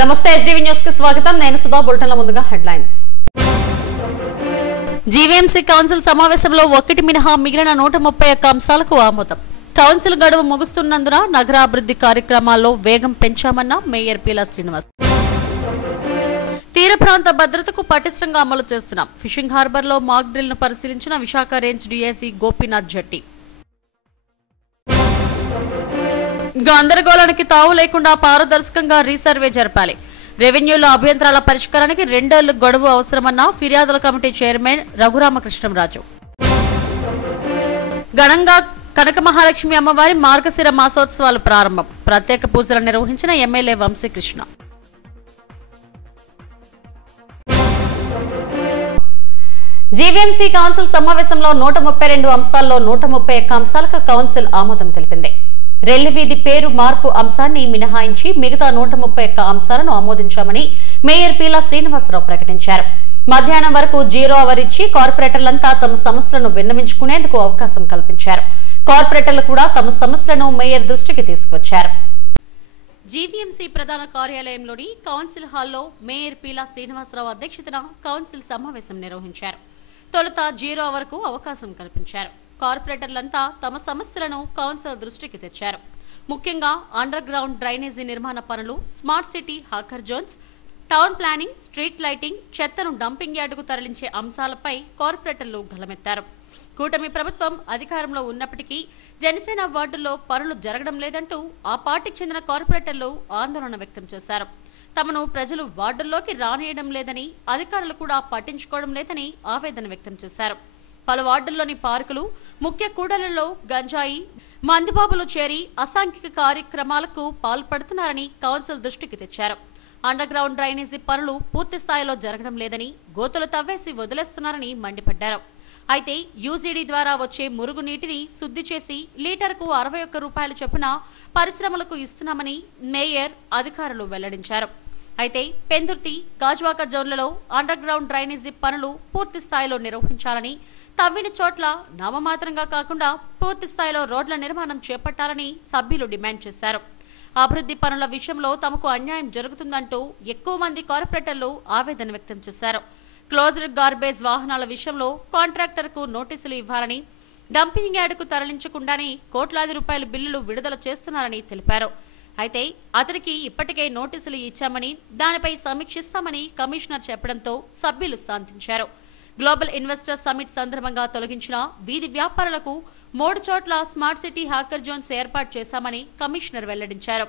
నమస్తే SDV news కి స్వాగతం నేను సుధా బులెటిన్ల ముందుగా హెడ్లైన్స్ జీవీఎంసీ కౌన్సిల్ సమావేశంలో ఒకటి మినహా మిగిలిన 131 అంశాలకు ఆమోదం కౌన్సిల్ గడువు ముగుస్తున్నందున నగరాభివృద్ధి కార్యక్రమాల్లో వేగం పెంచామన్న మేయర్ పీలా శ్రీనివాస్ తీర ప్రాంత భద్రతకు పటిష్టంగా అమలు చేస్తున్నాం ఫిషింగ్ హార్బర్ లో మాక్ డ్రిల్ ను పరిశీలించిన విశాఖ రేంజ్ డీఐసీ గోపీనాథ్ జట్టి గందరగోళానికి తావు లేకుండా పారదర్శకంగా రీసర్వే జరపాలి రెవెన్యూలో అభ్యంతరాల పరిష్కారానికి 2 ఏళ్ల గడువు అవసరమన్న ఫిర్యాదుల కమిటీ చైర్మన్ రఘురామకృష్ణంరాజు ఘనంగా కనక మహాలక్ష్మి అమ్మవారి మార్గశిర మాసోత్సవాలు ప్రారంభం ప్రత్యేక పూజలు నిర్వహించిన ఎమ్మెల్యే వంశీకృష్ణ జీవీఎంసీ కౌన్సిల్ సమావేశంలో 132 అంశాల్లో 131 అంశాలకు కౌన్సిల్ ఆమోదం తెలిపింది రెల్లి వీధి పేరు మార్పు అంశాన్ని మినహాయించి మిగతా 131 అంశాలను ఆమోదించామని మేయర్ పీలా శ్రీనివాసరావు ప్రకటించారు మధ్యాహ్నం వరకు 0 అవర్ ఇచ్చి కార్పొరేటర్లంతా తమ సమస్యలను విన్నవించుకునేందుకు అవకాశం కల్పించారు కార్పొరేటర్లు కూడా తమ సమస్యలను మేయర్ దృష్టికి తీసుకువచ్చారు జీవీఎంసీ ప్రధాన కార్యాలయంలోని కౌన్సిల్ హాల్లో మేయర్ పీలా శ్రీనివాసరావు అధ్యక్షతన కౌన్సిల్ సమావేశం నిర్వహించారు తొలుత 0 అవర్కు అవకాశం కల్పించారు కార్పొరేటర్లంతా తమ సమస్యలను కౌన్సిల్ దృష్టికి తెచ్చారు ముఖ్యంగా అండర్ గ్రౌండ్ డ్రైనేజీ నిర్మాణ పనులు smart city hawker zones town planning street lighting చెత్తను డంపింగ్ యార్డుకు తరలించే అంశాలపై కార్పొరేటర్లు గళమెత్తారు కూటమి ప్రభుత్వం అధికారంలో ఉన్నప్పటికీ జనసేన వార్డుల్లో పనులు జరగడం లేదంటూ ఆ పార్టీకి చెందిన కార్పొరేటర్లు ఆందోళన వ్యక్తం చేశారు తమను ప్రజలు వార్డుల్లోకి రానియడం లేదని అధికారులు కూడా పట్టించుకోవడం లేదని ఆవేదన వ్యక్తం చేశారు పలు వార్డుల్లోని పార్కులు ముఖ్య కూడళ్లలో గంజాయి మందుబాబులు చేరి అసాంఘిక కార్యక్రమాలకు పాల్పడుతున్నారని కౌన్సిల్ దృష్టికి తెచ్చారు అండర్ గ్రౌండ్ డ్రైనేజీ పనులు పూర్తి స్థాయిలో జరగడం లేదని గోతులు తవ్వేసి వదిలేస్తున్నారని మండిపడ్డారు అయితే యూజీడీ ద్వారా వచ్చే మురుగునీటిని శుద్ధి చేసి లీటర్కు 61 రూపాయలు చొప్పున పరిశ్రమలకు ఇస్తున్నామని మేయర్ అధికారులు వెల్లడించారు అయితే పెందుర్తి గాజువాక జోన్లలో అండర్ గ్రౌండ్ డ్రైనేజీ పనులు పూర్తి స్థాయిలో నిర్వహించాలని తవ్విన చోట్ల నామమాత్రంగా కాకుండా పూర్తి స్థాయిలో రోడ్ల నిర్మాణం చేపట్టాలని సభ్యులు డిమాండ్ చేశారు అభివృద్ధి పనుల విషయంలో తమకు అన్యాయం జరుగుతుందంటూ ఎక్కువ మంది కార్పొరేటర్లు ఆవేదన వ్యక్తం చేశారు క్లోజ్డ్ గార్బేజ్ వాహనాల విషయంలో కాంట్రాక్టర్కు నోటీసులు ఇవ్వాలని డంపింగ్ యార్డుకు తరలించకుండానే కోట్లాది రూపాయల బిల్లులు విడుదల చేస్తున్నారని తెలిపారు అయితే అతనికి ఇప్పటికే నోటీసులు ఇచ్చామని దానిపై సమీక్షిస్తామని కమిషనర్ చెప్పడంతో సభ్యులు శాంతించారు గ్లోబల్ ఇన్వెస్టర్ సమిట్ సందర్భంగా తొలగించిన వీధి వ్యాపారులకు 3 చోట్ల స్మార్ట్ సిటీ హ్యాకర్ జోన్స్ ఏర్పాటు చేశామని కమిషనర్ వెల్లడించారు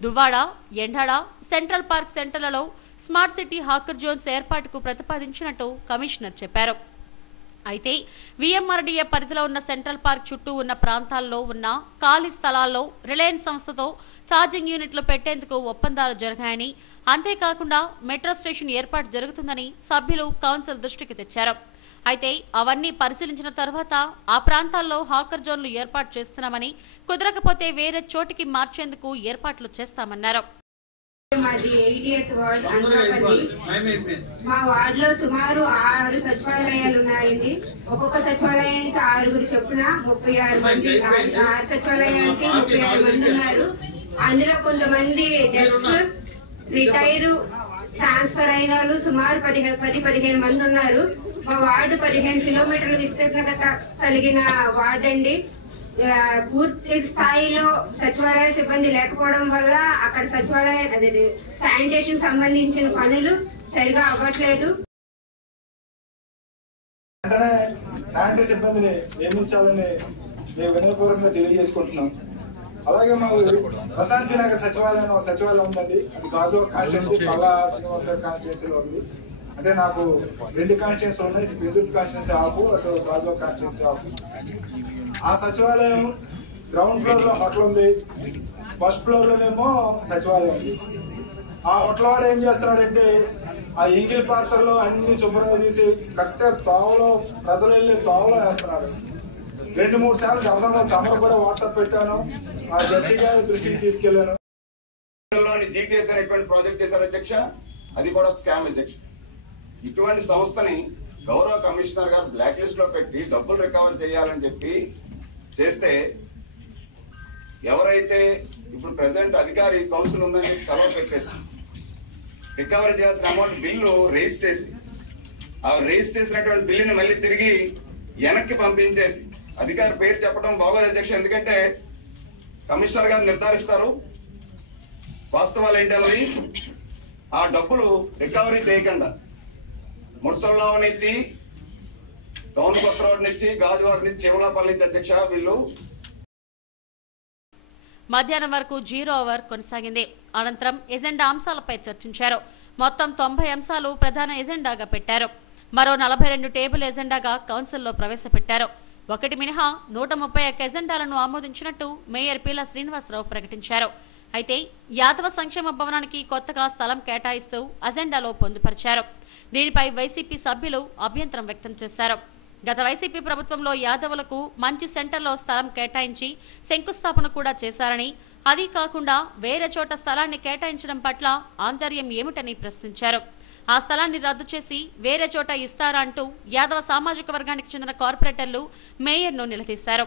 దువ్వాడ ఎండాడ సెంట్రల్ పార్క్ సెంటర్లలో స్మార్ట్ సిటీ హ్యాకర్ జోన్స్ ఏర్పాటుకు ప్రతిపాదించినట్టు కమిషనర్ చెప్పారు అయితే వీఎంఆర్డీఏ పరిధిలో ఉన్న సెంట్రల్ పార్క్ చుట్టూ ఉన్న ప్రాంతాల్లో ఉన్న ఖాళీ స్థలాల్లో రిలయన్స్ సంస్థతో ఛార్జింగ్ యూనిట్లు పెట్టేందుకు ఒప్పందాలు జరిగాయని అంతేకాకుండా మెట్రో స్టేషన్ ఏర్పాటు జరుగుతుందని సభ్యులు కౌన్సిల్ దృష్టికి తెచ్చారు అయితే అవన్నీ పరిశీలించిన తర్వాత ఆ ప్రాంతాల్లో హాకర్ జోన్లు ఏర్పాటు చేస్తున్నామని కుదరకపోతే వేరే చోటికి మార్చేందుకు ఏర్పాట్లు చేస్తామన్నారు మాది 80th వార్డ్ అనకాపల్లి మా వార్డ్ లో సుమారు 6 సచివాలయాలు ఉన్నాయండి ఒక్కొక్క సచివాలయానికి 6 చొప్పున 36 మంది 6 సచివాలయానికి 36 మంది ఉన్నారు అందులో కొంతమంది డెత్స్ రిటైర్ ట్రాన్స్ఫర్ అయిన వాళ్ళు సుమారు 10-15 మంది ఉన్నారు మా వార్డు 15 కిలోమీటర్ల విస్తీర్ణత కలిగిన వార్డు అండి పూర్తి స్థాయిలో సచివాలయ సిబ్బంది లేకపోవడం వల్ల అక్కడ సచివాలయ అదే శానిటేషన్ సంబంధించిన పనులు సరిగా అవ్వట్లేదు శానిటరీ సిబ్బందిని నియమించాలని మేము వినయపూర్వకంగా తెలియజేసుకుంటున్నాం అలాగే మాకు ప్రశాంతి నగర్ సచివాలయం ఉందండి అది గాజువాక కాన్స్టిట్యున్సీ పల్లా శ్రీనివాస కాన్స్టిట్యున్సీలో ఉంది అంటే నాకు 2 కాన్స్టిట్యున్సీ ఉన్నాయి ఇటు పెందుర్తి కాన్స్టిట్యున్సీ ఆపు అటు గాజువాక కాన్స్టిట్యున్సీ ఆపు ఆ సచివాలయం గ్రౌండ్ ఫ్లోర్ లో హోటల్ ఉంది ఫస్ట్ ఫ్లోర్ లోనేమో సచివాలయం ఉంది ఆ హోటల్ వాడు ఏం చేస్తున్నాడంటే ఆ ఎంగిల్ పాత్రలో అన్ని శుభ్రంగా తీసి కరెక్ట్గా తోవలో ప్రజలు వెళ్ళి తోవలో వేస్తున్నాడు 2-3 సార్లు గవర్నర్ తమరు కూడా వాట్సాప్ పెట్టాను ఆ జడ్సీ గారి దృష్టికి తీసుకెళ్లాను జీపీఎస్ అనేటువంటి ప్రాజెక్ట్ చేశారు అధ్యక్ష అది కూడా స్కామ్ అధ్యక్ష ఇటువంటి సంస్థని గౌరవ కమిషనర్ గారు బ్లాక్ లిస్ట్ లో పెట్టి డబ్బులు రికవర్ చేయాలని చెప్పి చేస్తే ఎవరైతే ఇప్పుడు ప్రెసెంట్ అధికారి కౌన్సిల్ ఉందని సెలవు పెట్టేసి రికవరీ చేయాల్సిన అమౌంట్ బిల్లు రేస్ చేసి ఆ రేస్ చేసినటువంటి బిల్లుని మళ్ళీ తిరిగి వెనక్కి పంపించేసి అధికారి పేరు చెప్పడం బాగోదు అధ్యక్ష. ఎందుకంటే కమిషనర్ గారు నిర్ధారిస్తారు వాస్తవాలు ఏంటన్నది. ఆ డబ్బులు రికవరీ చేయకుండా మున్సిపల్ నుంచి టౌన్ కొత్త రోడ్ నుంచి గాజువాక నుంచి చివలాపల్లి నుంచి అధ్యక్ష వీళ్ళు మధ్యాహ్నం వరకు 0 అవర్ కొనసాగింది. అనంతరం ఎజెండా అంశాలపై చర్చించారు. మొత్తం 90 అంశాలు ప్రధాన ఎజెండాగా పెట్టారు. మరో 42 టేబుల్ ఎజెండాగా కౌన్సిల్లో ప్రవేశపెట్టారు. ఒకటి మినహా 131 ఎజెండాలను ఆమోదించినట్టు మేయర్ పీలా శ్రీనివాసరావు ప్రకటించారు. అయితే యాదవ సంక్షేమ భవనానికి కొత్తగా స్థలం కేటాయిస్తూ అజెండాలో పొందుపరిచారు. దీనిపై వైసీపీ సభ్యులు అభ్యంతరం వ్యక్తం చేశారు. గత వైసీపీ ప్రభుత్వంలో యాదవులకు మంచి సెంటర్లో స్థలం కేటాయించి శంకుస్థాపన కూడా చేశారని, అది కాకుండా వేరే చోట స్థలాన్ని కేటాయించడం పట్ల ఆంతర్యం ఏమిటని ప్రశ్నించారు. ఆ స్థలాన్ని రద్దు చేసి వేరే చోట ఇస్తారా అంటూ యాదవ సామాజిక వర్గానికి చెందిన కార్పొరేటర్లు మేయర్ను నిలదీశారు.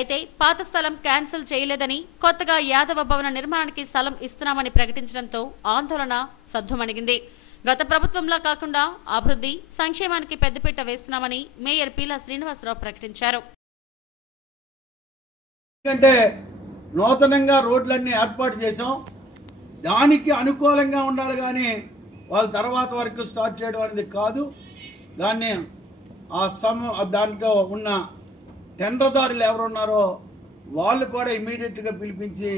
అయితే పాత స్థలం క్యాన్సిల్ చేయలేదని, కొత్తగా యాదవ భవన నిర్మాణానికి స్థలం ఇస్తున్నామని ప్రకటించడంతో ఆందోళన సద్దుమణిగింది. గత ప్రభుత్వంలా కాకుండా అభివృద్ధి సంక్షేమానికి పెద్దపీట వేస్తున్నామని మేయర్ పీలా శ్రీనివాసరావు ప్రకటించారు. ఎందుకంటే నూతనంగా రోడ్లన్నీ ఏర్పాటు చేసాం, దానికి అనుకూలంగా ఉండాలి కానీ వాళ్ళ తర్వాత వరకు స్టార్ట్ చేయడం అనేది కాదు. దాన్ని దాంట్లో ఉన్న టెండర్దారులు ఎవరున్నారో వాళ్ళు కూడా ఇమీడియట్గా పిలిపించి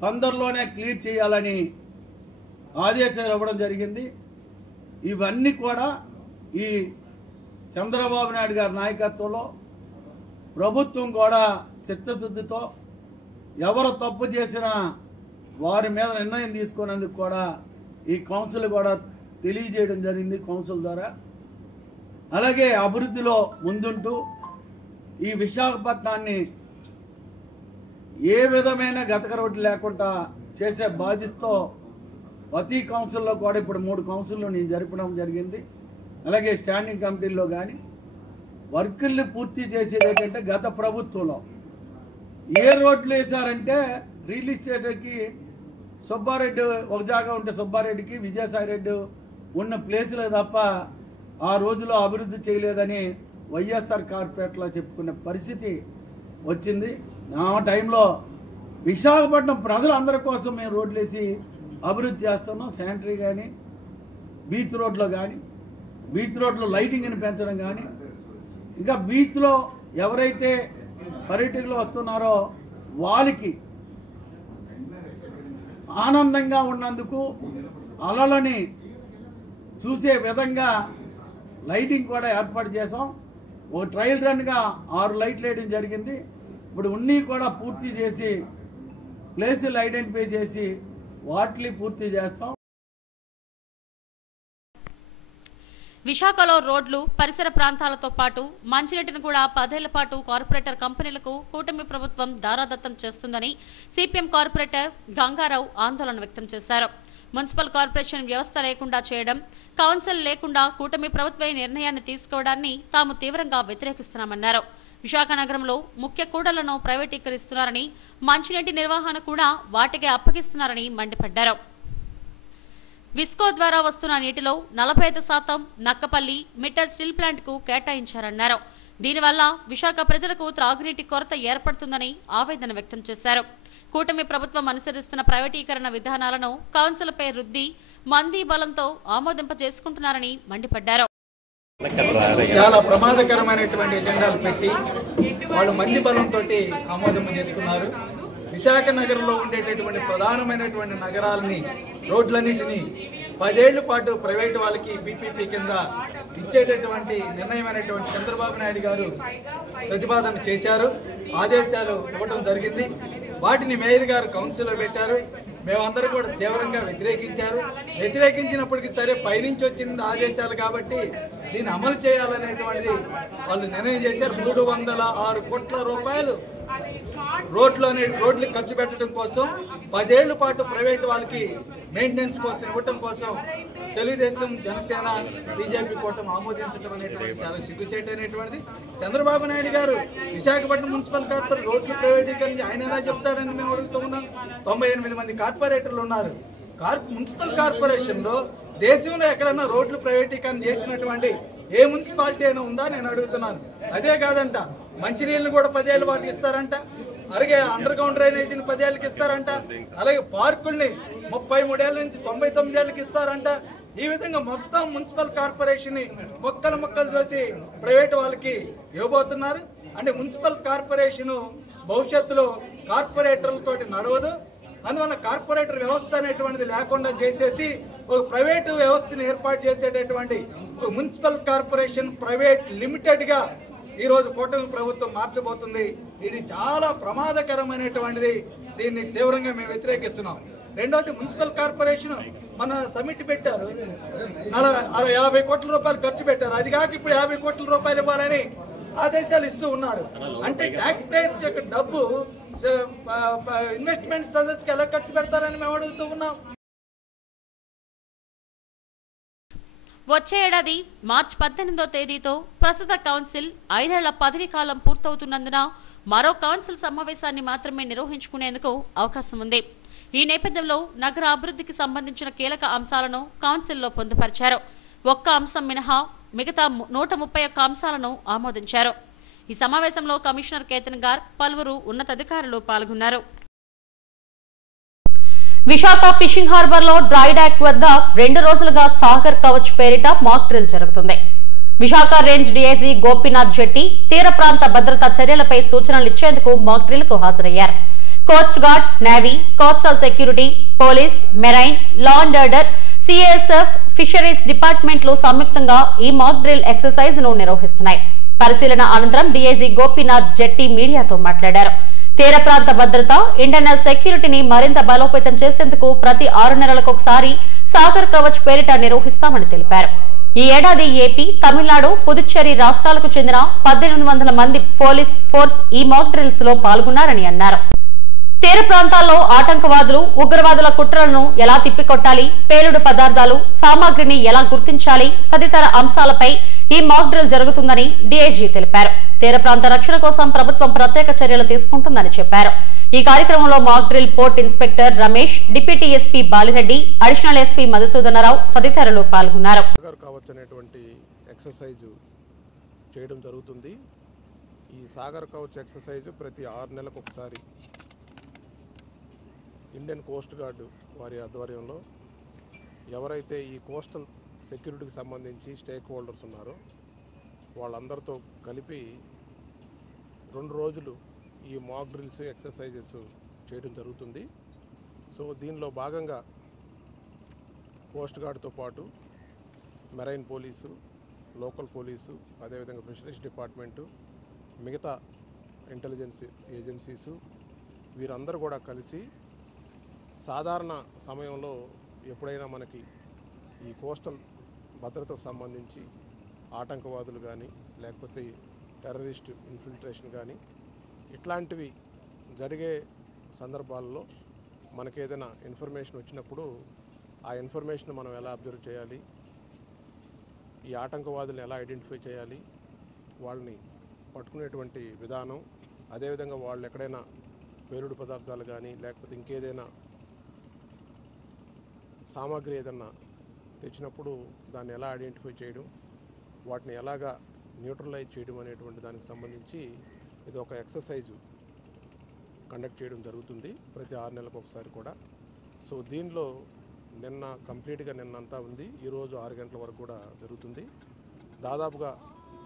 తొందరలోనే క్లియర్ చేయాలని ఆదేశాలు ఇవ్వడం జరిగింది. ఇవన్నీ కూడా ఈ చంద్రబాబు నాయుడు గారి నాయకత్వంలో ప్రభుత్వం కూడా చిత్తశుద్ధితో ఎవరు తప్పు చేసినా వారి మీద నిర్ణయం తీసుకునేందుకు కూడా ఈ కౌన్సిల్ కూడా తెలియజేయడం జరిగింది కౌన్సిల్ ద్వారా. అలాగే అభివృద్ధిలో ముందుంటూ ఈ విశాఖపట్నాన్ని ఏ విధమైన గతక రోడ్డు లేకుండా చేసే బాధ్యతతో ప్రతి కౌన్సిల్లో కూడా ఇప్పుడు 3 కౌన్సిల్లో నేను జరపడం జరిగింది. అలాగే స్టాండింగ్ కమిటీల్లో కానీ వర్కుల్ని పూర్తి చేసేది ఏంటంటే గత ప్రభుత్వంలో ఏ రోడ్లు వేశారంటే రియల్ ఎస్టేట్కి సుబ్బారెడ్డి ఒక జాగా ఉంటే సుబ్బారెడ్డికి విజయసాయిరెడ్డి ఉన్న ప్లేసులే తప్ప ఆ రోజులో అభివృద్ధి చేయలేదని వైఎస్ఆర్ కార్పొరేట్లో చెప్పుకునే పరిస్థితి వచ్చింది. నా టైంలో విశాఖపట్నం ప్రజలందరి కోసం మేము రోడ్లు వేసి అభివృద్ధి చేస్తున్నాం. శానిటరీ కానీ బీచ్ రోడ్లో కానీ బీచ్ రోడ్లో లైటింగ్ని పెంచడం కానీ ఇంకా బీచ్లో ఎవరైతే పర్యటకులు వస్తున్నారో వాళ్ళకి ఆనందంగా ఉన్నందుకు అలలని చూసే విధంగా లైటింగ్ కూడా ఏర్పాటు చేసాం. ఓ ట్రయల్ రన్గా 6 లైట్లు వేయడం జరిగింది. ఇప్పుడు ఉన్ని కూడా పూర్తి చేసి ప్లేసులు ఐడెంటిఫై చేసి వాటిని పూర్తి చేస్తాం. విశాఖలో రోడ్లు పరిసర ప్రాంతాలతో పాటు మంచినీటిని కూడా 10 ఏళ్ల పాటు కార్పొరేటర్ కంపెనీలకు కూటమి ప్రభుత్వం దారాదత్తం చేస్తుందని సిపిఎం కార్పొరేటర్ గంగారావు ఆందోళన వ్యక్తం చేశారు. మున్సిపల్ కార్పొరేషన్ వ్యవస్థ లేకుండా చేయడం, కౌన్సిల్ లేకుండా కూటమి ప్రభుత్వ నిర్ణయాన్ని తీసుకోవడాన్ని తాము తీవ్రంగా వ్యతిరేకిస్తున్నామన్నారు. విశాఖ నగరంలో ముఖ్య కూడళ్లను ప్రైవేటీకరిస్తున్నారని, మంచినీటి నిర్వహణ కూడా వాటికే అప్పగిస్తున్నారని మండిపడ్డారు. విస్కో ద్వారా వస్తున్న నీటిలో 45% నక్కపల్లి మిట్టల్ స్టీల్ ప్లాంట్ కు కేటాయించారన్నారు. దీనివల్ల విశాఖ ప్రజలకు త్రాగునీటి కొరత ఏర్పడుతుందని ఆవేదన వ్యక్తం చేశారు. కూటమి ప్రభుత్వం అనుసరిస్తున్న ప్రైవేటీకరణ విధానాలను కౌన్సిల్పై రుద్ది మంది బలంతో ఆమోదింపజేసుకుంటున్నారని మండిపడ్డారు. చాలా ప్రమాదకరమైనటువంటి ఎజెండాలు పెట్టి వాళ్ళు మంది బలంతో ఆమోదింప చేసుకున్నారు. విశాఖ నగరంలో ఉండేటటువంటి ప్రధానమైనటువంటి నగరాలని రోడ్లన్నింటినీ 10 ఏళ్ల పాటు ప్రైవేటు వాళ్ళకి పీపీపీ కింద ఇచ్చేటటువంటి నిర్ణయమైనటువంటి చంద్రబాబు నాయుడు గారు ప్రతిపాదన చేశారు, ఆదేశాలు ఇవ్వడం జరిగింది. వాటిని మేయర్ గారు కౌన్సిల్లో పెట్టారు. మేమందరూ కూడా తీవ్రంగా వ్యతిరేకించినప్పటికీ సరే పైనుంచి వచ్చిన ఆదేశాలు కాబట్టి దీన్ని అమలు చేయాలనేటువంటిది వాళ్ళు నిర్ణయం చేశారు. 306 కోట్ల రూపాయలు రోడ్లు ఖర్చు పెట్టడం కోసం 10 ఏళ్ల పాటు ప్రైవేట్ వాళ్ళకి మెయింటెనెన్స్ కోసం ఇవ్వటం కోసం తెలుగుదేశం, జనసేన, బీజేపీ కూటమి ఆమోదించడం అనేటువంటి చాలా సిగ్గుచేటు అనేటువంటిది. చంద్రబాబు నాయుడు గారు విశాఖపట్నం మున్సిపల్ కార్పొరేట్ రోడ్లు ప్రైవేటీకరించి ఆయన ఎలా చెప్తాడని మేము అడుగుతూ ఉన్నాం. 98 మంది కార్పొరేటర్లు ఉన్నారు. మున్సిపల్ కార్పొరేషన్లో దేశంలో ఎక్కడైనా రోడ్లు ప్రైవేటీకరణ చేసినటువంటి ఏ మున్సిపాలిటీ అయినా ఉందా నేను అడుగుతున్నాను. అదే కాదంట, మంచినీళ్ళని కూడా 10 ఏళ్ళ పాటు ఇస్తారంట, అలాగే అండర్ గ్రౌండ్ డ్రైనేజీని 10 ఏళ్ళకి ఇస్తారంట, అలాగే పార్కుల్ని 33 ఏళ్ళ నుంచి 99 ఏళ్ళకి ఇస్తారంట. ఈ విధంగా మొత్తం మున్సిపల్ కార్పొరేషన్ మొక్కలు చూసి ప్రైవేట్ వాళ్ళకి ఇవ్వబోతున్నారు. అంటే మున్సిపల్ కార్పొరేషన్ భవిష్యత్తులో కార్పొరేటర్లతో నడవదు. అందువల్ల కార్పొరేటర్ వ్యవస్థ అనేటువంటిది లేకుండా చేసేసి ఒక ప్రైవేటు వ్యవస్థను ఏర్పాటు చేసేటటువంటి మున్సిపల్ కార్పొరేషన్ ప్రైవేట్ లిమిటెడ్గా ఈరోజు కూటమి ప్రభుత్వం మార్చబోతుంది. ఇది చాలా ప్రమాదకరమైనటువంటిది. దీన్ని తీవ్రంగా మేము వ్యతిరేకిస్తున్నాం. రెండవది, మున్సిపల్ కార్పొరేషన్ మన సమిట్ పెట్టారు, 50 కోట్ల రూపాయలు ఖర్చు పెట్టారు. అది కాక ఇప్పుడు 50 కోట్ల రూపాయలు ఇవ్వాలని ఆదేశాలు ఇస్తూ ఉన్నారు. అంటే ట్యాక్స్ పేయర్స్ యొక్క డబ్బు ఇన్వెస్ట్మెంట్ సదస్సుకి ఎలా ఖర్చు పెడతారని మేము అడుగుతూ ఉన్నాం. వచ్చే ఏడాది మార్చి 18వ తేదీతో ప్రస్తుత కౌన్సిల్ 5 ఏళ్ల పదవీ కాలం పూర్తవుతున్నందున మరో కౌన్సిల్ సమావేశాన్ని మాత్రమే నిర్వహించుకునేందుకు అవకాశం ఉంది. ఈ నేపథ్యంలో నగర అభివృద్ధికి సంబంధించిన కీలక అంశాలను కౌన్సిల్లో పొందుపరిచారు. ఒక్క అంశం మినహా మిగతా 131 అంశాలను ఆమోదించారు. ఈ సమావేశంలో కమిషనర్ కేతన్ గార్గ్, పలువురు ఉన్నతాధికారులు పాల్గొన్నారు. విశాఖ ఫిషింగ్ హార్బర్ లో డ్రై డాక్ వద్ద 2 రోజులుగా సాగర్ కవచ్ పేరిట మాక్ డ్రిల్ జరుగుతుంది. విశాఖ రేంజ్ డీఐజీ గోపీనాథ్ జెట్టి తీర ప్రాంత భద్రతా చర్యలపై సూచనలు ఇచ్చేందుకు మాక్ డ్రిల్ కు హాజరయ్యారు. Coast guard, navy, coastal security, police, marine, law and order, CSF, fisheries డిపార్ట్మెంట్లు సంయుక్తంగా ఈ మాక్ డ్రిల్ ఎక్సర్సైజ్ ను నిర్వహిస్తున్నాయి. పరిశీలన అనంతరం డీఐజీ గోపీనాథ్ జెట్టి మీడియాతో మాట్లాడారు. తీర ప్రాంత భద్రత, ఇంటర్నల్ సెక్యూరిటీని మరింత బలోపేతం చేసేందుకు ప్రతి 6 నెలలకొకసారి సాగర్ కవచ్ పేరిట నిర్వహిస్తామని తెలిపారు. ఈ ఏడాది ఏపీ, తమిళనాడు, పుదుచ్చేరి రాష్ట్రాలకు చెందిన 1800 మంది పోలీస్ ఫోర్స్ ఈ మాక్ డ్రిల్స్ లో పాల్గొన్నారని అన్నారు. తీర ప్రాంతాల్లో ఆటంకవాదులు, ఉగ్రవాదుల కుట్రలను ఎలా తిప్పికొట్టాలి, పేలుడు పదార్థాలు, సామాగ్రిని ఎలా గుర్తించాలి తదితర అంశాలపై ఈ మాక్ డ్రిల్ జరుగుతుందని డీఐజీ తెలిపారు. తీర ప్రాంత రక్షణ కోసం ప్రభుత్వం ప్రత్యేక చర్యలు తీసుకుంటుందని చెప్పారు. ఈ కార్యక్రమంలో mock drill port inspector Ramesh, deputy SP Balireddy, additional SP Madhusudana Rao తదితరులు పాల్గొన్నారు. చేయడం జరుగుతుంది. ఈ సాగర్ కవచ్ ఎక్సర్సైజ్ ప్రతి 6 నెలలకు ఒకసారి ఇండియన్ కోస్ట్ గార్డు వారి ఆధ్వర్యంలో ఎవరైతే ఈ కోస్టల్ సెక్యూరిటీకి సంబంధించి స్టేక్ హోల్డర్స్ ఉన్నారో వాళ్ళందరితో కలిపి 2 రోజులు ఈ మాక్ డ్రిల్స్ ఎక్సర్సైజెస్ చేయడం జరుగుతుంది. సో దీనిలో భాగంగా కోస్ట్ గార్డ్తో పాటు మెరైన్ పోలీసు, లోకల్ పోలీసు, అదేవిధంగా ఫిషరీస్ డిపార్ట్మెంటు, మిగతా ఇంటెలిజెన్స్ ఏజెన్సీసు వీరందరూ కూడా కలిసి సాధారణ సమయంలో ఎప్పుడైనా మనకి ఈ కోస్టల్ భద్రతకు సంబంధించి ఆటంకవాదులు కానీ లేకపోతే టెర్రరిస్ట్ ఇన్ఫిల్ట్రేషన్ కానీ ఇట్లాంటివి జరిగే సందర్భాల్లో మనకి ఏదైనా ఇన్ఫర్మేషన్ వచ్చినప్పుడు ఆ ఇన్ఫర్మేషన్ మనం ఎలా అబ్జర్వ్ చేయాలి, ఈ ఆటంకవాదులను ఎలా ఐడెంటిఫై చేయాలి, వాళ్ళని పట్టుకునేటువంటి విధానం, అదేవిధంగా వాళ్ళు ఎక్కడైనా పేలుడు పదార్థాలు కానీ లేకపోతే ఇంకేదైనా సామాగ్రి ఏదన్నా తెచ్చినప్పుడు దాన్ని ఎలా ఐడెంటిఫై చేయడం, వాటిని ఎలాగా న్యూట్రలైజ్ చేయడం అనేటువంటి దానికి సంబంధించి ఇది ఒక ఎక్సర్సైజు కండక్ట్ చేయడం జరుగుతుంది ప్రతి 6 నెలలకు ఒకసారి కూడా. సో దీనిలో నిన్న కంప్లీట్గా నిన్నంతా ఉంది, ఈరోజు 6 గంటల వరకు కూడా జరుగుతుంది. దాదాపుగా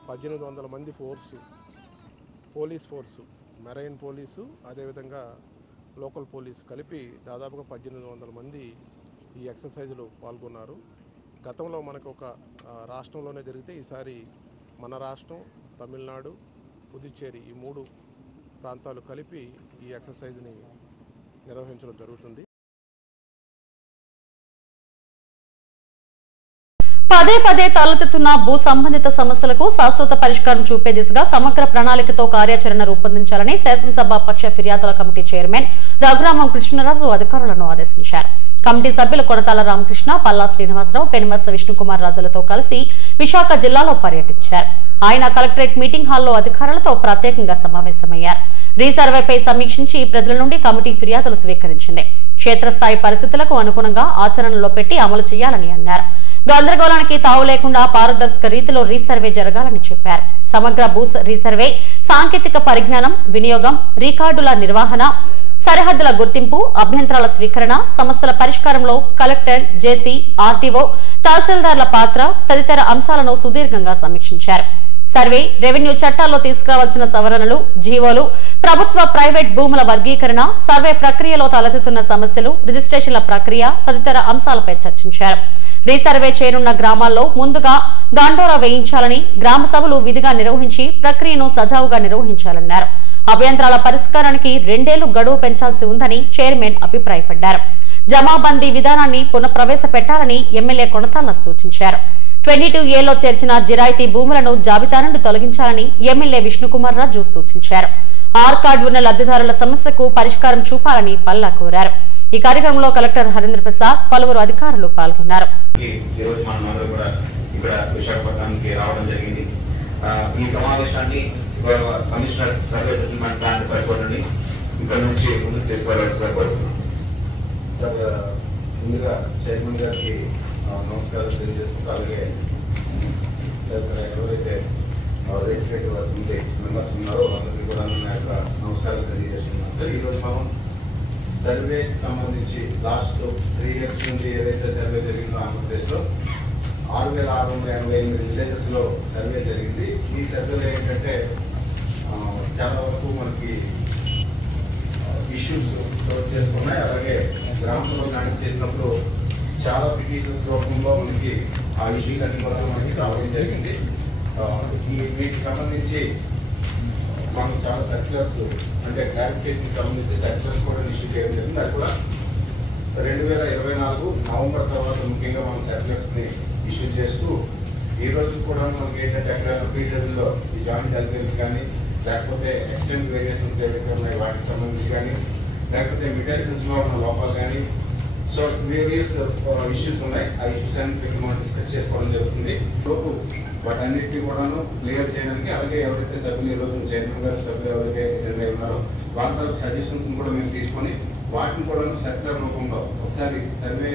1800 మంది పోలీస్ ఫోర్సు, మెరైన్ పోలీసు, అదేవిధంగా లోకల్ పోలీసు కలిపి దాదాపుగా 1800 మంది ఈ ఎక్సర్సైజ్లో పాల్గొన్నారు. గతంలో మనకు ఒక రాష్ట్రంలోనే జరిగితే ఈసారి మన రాష్ట్రం, తమిళనాడు, పుదుచ్చేరి ఈ 3 ప్రాంతాలు కలిపి ఈ ఎక్సర్సైజ్ని నిర్వహించడం జరుగుతుంది. పదే పదే తలెత్తుతున్న భూ సంబంధిత సమస్యలకు శాశ్వత పరిష్కారం చూపే దిశగా సమగ్ర ప్రణాళికతో కార్యాచరణ రూపొందించాలని శాసనసభ పక్ష ఫిర్యాదుల కమిటీ చైర్మన్ రఘురామం కృష్ణరాజు అధికారులను ఆదేశించారు. కమిటీ సభ్యులు కొనతాల రామకృష్ణ, పల్లా శ్రీనివాసరావు, పెనుమత్స విష్ణుకుమార్ రాజులతో కలిసి విశాఖ జిల్లాలో పర్యటించారు. ఆయన కలెక్టరేట్ మీటింగ్ హాల్లో అధికారులతో ప్రత్యేకంగా సమావేశమయ్యారు. రీసర్వేపై సమీక్షించి ప్రజల నుండి కమిటీ ఫిర్యాదులు స్వీకరించింది. క్షేత్రస్థాయి పరిస్థితులకు అనుగుణంగా ఆచరణలో పెట్టి అమలు చేయాలని అన్నారు. గందరగోళానికి తావు లేకుండా పారదర్శక రీతిలో రీసర్వే జరగాలని చెప్పారు. సమగ్ర భూ రీసర్వే, సాంకేతిక పరిజ్ఞానం వినియోగం, రికార్డుల నిర్వహణ, సరిహద్దుల గుర్తింపు, అభ్యంతరాల స్వీకరణ, సమస్యల పరిష్కారంలో కలెక్టర్, జేసీ, ఆర్టీఓ, తహసీల్దార్ల పాత్ర తదితర అంశాలను సుదీర్ఘంగా సమీక్షించారు. సర్వే, రెవెన్యూ చట్టాల్లో తీసుకురావాల్సిన సవరణలు, జీవోలు, ప్రభుత్వ ప్రైవేట్ భూముల వర్గీకరణ, సర్వే ప్రక్రియలో తలెత్తుతున్న సమస్యలు, రిజిస్ట్రేషన్ల ప్రక్రియ తదితర అంశాలపై చర్చించారు. రీసర్వే చేయనున్న గ్రామాల్లో ముందుగా దండోరా వేయించాలని, గ్రామ సభలు విధిగా నిర్వహించి ప్రక్రియను సజావుగా నిర్వహించాలన్నారు. అభ్యంతరాల పరిష్కారానికి 2 ఏళ్లు గడువు పెంచాల్సి ఉందని చైర్మన్ అభిప్రాయపడ్డారు. జమాబందీ విధానాన్ని పునఃప్రవేశపెట్టాలని ఎమ్మెల్యే కొనతాల సూచించారు. 22A చేర్చిన జిరాయితీ భూములను జాబితా నుండి తొలగించాలని ఎమ్మెల్యే విష్ణుకుమార్ రాజు సూచించారు. ఆర్ కార్డు ఉన్న లబ్ధిదారుల సమస్యకు పరిష్కారం చూపాలని పల్లా కోరారు. ఈ కార్యక్రమంలో కలెక్టర్ హరీంద్ర ప్రసాద్, పలువురు అధికారులు పాల్గొన్నారు. ఈ సమావేశాన్ని కమిషనర్ సర్వే సెటిల్మెంట్ ప్లాన్ పరిశోధనని ఇక్కడ నుంచి ముందుకు తీసుకువెళ్ళాల్సిగా కోరుతున్నాం. ముందుగా చైర్మన్ గారికి నమస్కారాలు తెలియజేసుకుంటూ, అలాగే ఎవరైతే లెజిస్లేటివ్ అసెంబ్లీ మెంబర్స్ ఉన్నారో అందరికీ కూడా నా యొక్క నమస్కారాలు తెలియజేస్తున్నాను. సార్, ఈరోజు మనం సర్వేకి సంబంధించి లాస్ట్ 3 years నుంచి ఏదైతే సర్వే జరిగిందో ఆంధ్రప్రదేశ్లో 6688 విలేజెస్లో సర్వే జరిగింది. ఈ సర్వేలో ఏంటంటే చాలా వరకు మనకి ఇష్యూస్ క్లోజ్ చేసుకున్నాయి. అలాగే గ్రామ సభలు కండక్ట్ చేసినప్పుడు చాలా పిటిషన్స్ రూపంలో మనకి ఆ ఇష్యూస్ అన్ని కూడా మనకి రావడం జరిగింది. వీటికి సంబంధించి మనం చాలా సర్క్యులర్స్, అంటే క్లారిఫికేషన్కి సంబంధించి సర్క్యులర్స్ కూడా ఇష్యూ చేయడం జరిగింది. అది కూడా 2024 నవంబర్ తర్వాత ముఖ్యంగా మనం సర్క్యులర్స్ని ఇష్యూ చేస్తూ ఈ రోజు కూడా మనకి ఏంటంటే ఎక్కడైనా పీరియడ్లో ఈ జాయింట్ అగ్రిమెంట్స్ కానీ, లేకపోతే ఎక్స్టెంట్ వేరియేషన్స్ ఏవైతే ఉన్నాయి వాటికి సంబంధించి కానీ, లేకపోతే మ్యుటేషన్స్లో ఉన్న లోపాలు కానీ, సో వేరియస్ ఇష్యూస్ ఉన్నాయి. ఆ ఇష్యూస్ అన్నింటినీ మనం డిస్కస్ చేసుకోవడం జరుగుతుంది. వాటన్నిటినీ కూడాను క్లియర్ చేయడానికి, అలాగే ఎవరైతే సభ్యులు ఈరోజు చైర్మన్ గారు సభ్యులు ఎవరైతే సర్వే ఉన్నారో వాళ్ళ తరఫు సజెషన్స్ కూడా మేము తీసుకొని వాటిని కూడా సర్క్యులర్ రూపంలో ఒకసారి survey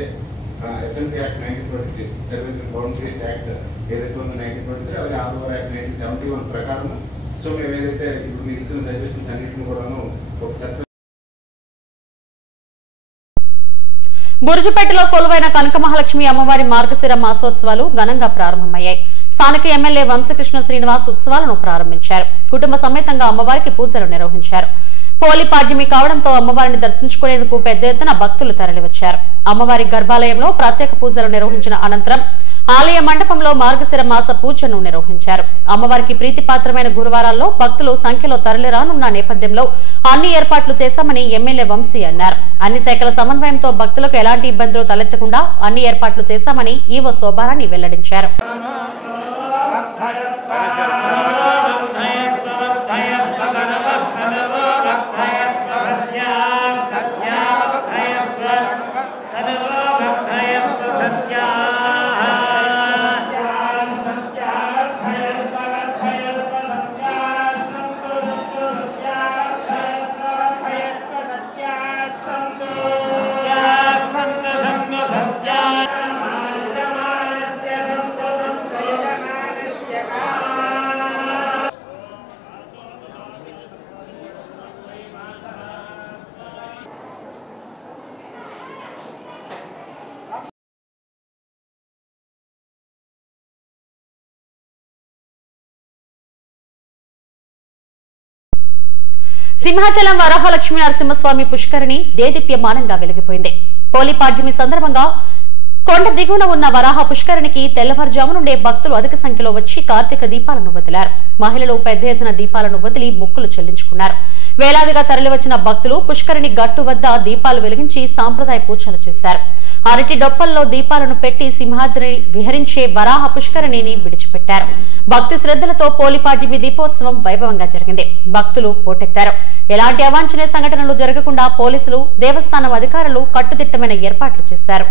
assembly act 1923, survey boundaries act ఏదైతే ఉందో 1923, అలాగే ఆర్ఓఆర్ యాక్ట్ 1971 ప్రకారం సో మేము ఏదైతే ఇప్పుడు మీకు ఇచ్చిన సజెషన్స్ అన్నింటిని కూడాను ఒకసారి. బురుజుపేటలో కొలువైన కనక మహాలక్ష్మి అమ్మవారి మార్గశిర మాసోత్సవాలు ఘనంగా ప్రారంభమయ్యాయి. స్థానిక ఎమ్మెల్యే వంశకృష్ణ శ్రీనివాస్ ఉత్సవాలను ప్రారంభించారు. కుటుంబ సమేతంగా అమ్మవారికి పూజలు నిర్వహించారు. పోలి పాడ్యమి కావడంతో అమ్మవారిని దర్శించుకునేందుకు పెద్ద ఎత్తున భక్తులు తరలివచ్చారు. అమ్మవారి గర్భాలయంలో ప్రత్యేక పూజలు నిర్వహించిన అనంతరం ఆలయ మండపంలో మార్గశిర మాస పూజను నిర్వహించారు. అమ్మవారికి ప్రీతిపాత్రమైన గురువారాల్లో భక్తులు సంఖ్యలో తరలిరానున్న నేపథ్యంలో అన్ని ఏర్పాట్లు చేశామని ఎమ్మెల్యే వంశీ అన్నారు. అన్ని శాఖల సమన్వయంతో భక్తులకు ఎలాంటి ఇబ్బందులు తలెత్తకుండా అన్ని ఏర్పాట్లు చేశామని ఈవో శోభారాణి వెల్లడించారు. సింహాచలం వరాహలక్ష్మీ నరసింహస్వామి పుష్కరిణి దేదీప్యమానంగా వెలిగిపోయింది. పోలి పాడ్యమి సందర్భంగా కొండ దిగువన ఉన్న వరాహ పుష్కరిణికి తెల్లవారుజాము నుండే భక్తులు అధిక సంఖ్యలో వచ్చి కార్తీక దీపాలను వదిలారు. మహిళలు పెద్ద ఎత్తున దీపాలను వదిలి మొక్కులు చెల్లించుకున్నారు. వేలాదిగా తరలివచ్చిన భక్తులు పుష్కరిణి గట్టు వద్ద దీపాలు వెలిగించి సాంప్రదాయ పూజలు చేశారు. అరటి డొప్పల్లో దీపాలను పెట్టి సింహాద్రిని విహరించే వరాహ పుష్కరిణిని విడిచిపెట్టారు. భక్తి శ్రద్ధలతో పోలిపాడ్యమి దీపోత్సవం వైభవంగా జరిగింది. భక్తులు పోటెత్తారు. ఎలాంటి అవాంఛనీయ సంఘటనలు జరగకుండా పోలీసులు, దేవస్థానం అధికారులు కట్టుదిట్టమైన ఏర్పాట్లు చేశారు.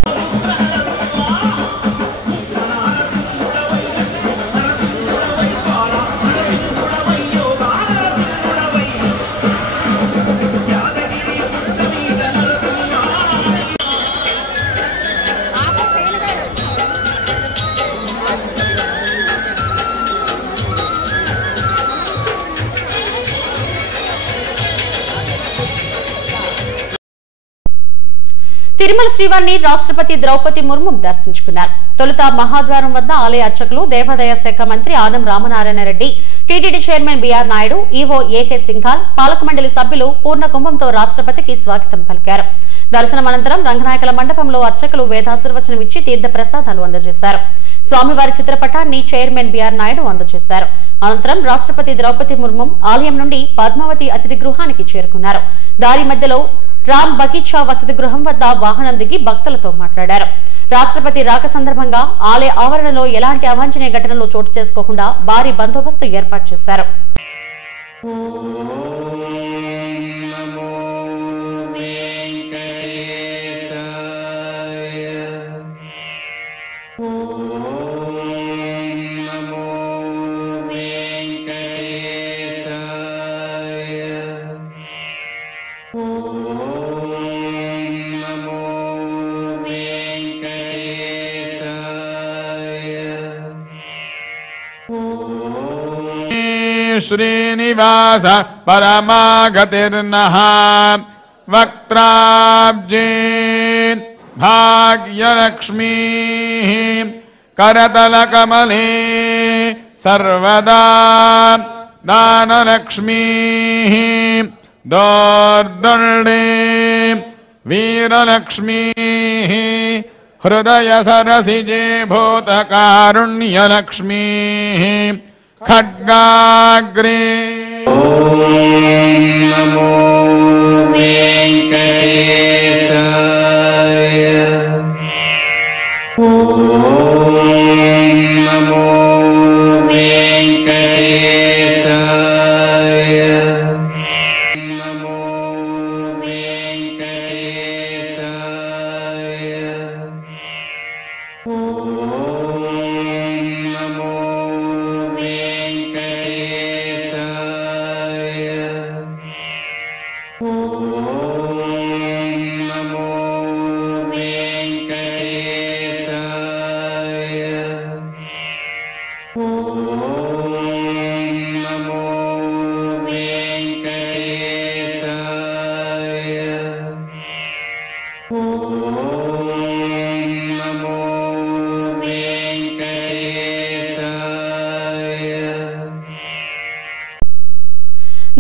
తిరుమల శ్రీవారిని రాష్ట్రపతి ద్రౌపది ముర్ము దర్శించుకున్నారు. తొలుత మహాద్వారం వద్ద ఆలయ అర్చకులు, దేవాదాయ శాఖ మంత్రి Anam Ramanarayana Reddy, TTD chairman BR Naidu, EO AK Singhal, పాలక మండలి సభ్యులు పూర్ణ కుంభంతో రాష్ట్రపతికి స్వాగతం పలికారు. దర్శనం అనంతరం రంగనాయకుల మండపంలో అర్చకులు వేదాశీర్వచనం ఇచ్చి తీర్థ ప్రసాదాలు అందజేశారు. స్వామివారి చిత్రపటాన్ని చైర్మన్ బీఆర్ నాయుడు అందజేశారు. అనంతరం రాష్ట్రపతి ద్రౌపది ముర్ము ఆలయం నుండి పద్మావతి అతిథి గృహానికి చేరుకున్నారు. దారి మధ్యలో రామ్ బగీచా వసతి గృహం వద్ద వాహనం దిగి భక్తులతో మాట్లాడారు. రాష్ట్రపతి రాక సందర్భంగా ఆలయ ఆవరణలో ఎలాంటి అవాంఛనీయ ఘటనలు చోటు చేసుకోకుండా భారీ బందోబస్తు ఏర్పాటు చేశారు. श्रीनिवास परमागतिर्नः वक्त्राब्जे भाग्यलक्ष्मीः करतलकमले सर्वदा दानलक्ष्मीः दोर्दण्डे वीरलक्ष्मीः हृदय सरसिजे भूतकारुण्यलक्ष्मीः खड्गाग्रे नमो वेंकटेशाय नमो वेंकटेशाय नमो वेंकटेशाय नमो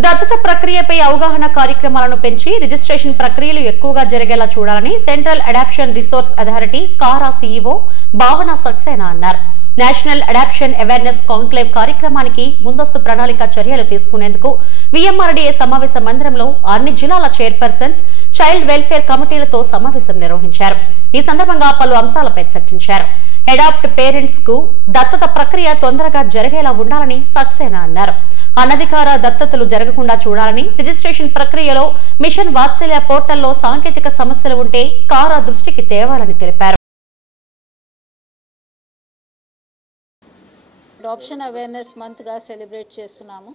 దత్తత ప్రక్రియపై అవగాహన కార్యక్రమాలను పెంచి రిజిస్ట్రేషన్ ప్రక్రియలు ఎక్కువగా జరిగేలా చూడాలని సెంట్రల్ అడాప్షన్ రిసోర్స్ అథారిటీ కారా సీఈఓ భావన సక్సేనా అన్నారు. నేషనల్ అడాప్షన్ అవేర్నెస్ కాంక్లేవ్ కార్యక్రమానికి ముందస్తు ప్రణాళిక చర్యలు తీసుకునేందుకు వీఎంఆర్డీఏ సమావేశ మందిరంలో అన్ని జిల్లాల చైర్పర్సన్స్, చైల్డ్ వెల్ఫేర్ కమిటీలతో సమావేశం నిర్వహించారు. ఈ సందర్భంగా పలు అంశాలపై చర్చించారు. అడాప్ట్ పేరెంట్స్ కు దత్తత ప్రక్రియ తొందరగా జరిగేలా ఉండాలని సక్సేనా అన్నారు. అనధికార దత్తతలు జరగకుండా చూడాలని, రిజిస్ట్రేషన్ ప్రక్రియలో మిషన్ వాత్సల్య పోర్టల్లో సాంకేతిక సమస్యలు ఉంటే కారా దృష్టికి తేవాలని తెలిపారు. అడాప్షన్ అవేర్నెస్ మంత్గా సెలబ్రేట్ చేస్తున్నాము.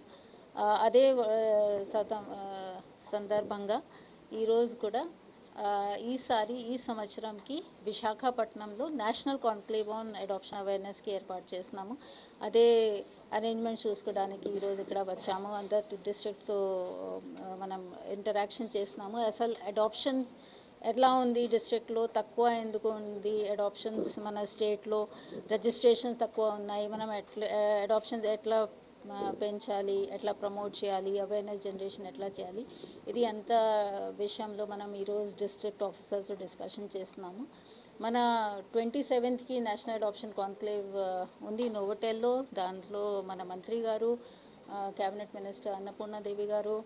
అదే సందర్భంగా ఈరోజు కూడా ఈసారి ఈ సంవత్సరంకి విశాఖపట్నంలో నేషనల్ కాన్క్లేవ్ ఆన్ అడాప్షన్ అవేర్నెస్కి ఏర్పాటు చేస్తున్నాము. అదే అరేంజ్మెంట్ చూసుకోవడానికి ఈరోజు ఇక్కడ వచ్చాము. అందరు డిస్ట్రిక్ట్స్ మనం ఇంటరాక్షన్ చేస్తున్నాము. అసలు అడాప్షన్ ఎట్లా ఉంది డిస్ట్రిక్ట్లో, తక్కువ ఎందుకు ఉంది అడాప్షన్స్, మన స్టేట్లో రిజిస్ట్రేషన్స్ తక్కువ ఉన్నాయి, మనం ఎట్లా అడాప్షన్స్ ఎట్లా పెంచాలి, ఎట్లా ప్రమోట్ చేయాలి, అవేర్నెస్ జనరేషన్ ఎట్లా చేయాలి, ఇది అంత విషయంలో మనం ఈరోజు డిస్ట్రిక్ట్ ఆఫీసర్స్ డిస్కషన్ చేస్తున్నాము. మన 27కి నేషనల్ అడాప్షన్ కాన్క్లేవ్ ఉంది నోవోటెల్లో. దాంట్లో మన మంత్రి గారు, క్యాబినెట్ మినిస్టర్ అన్నపూర్ణాదేవి గారు,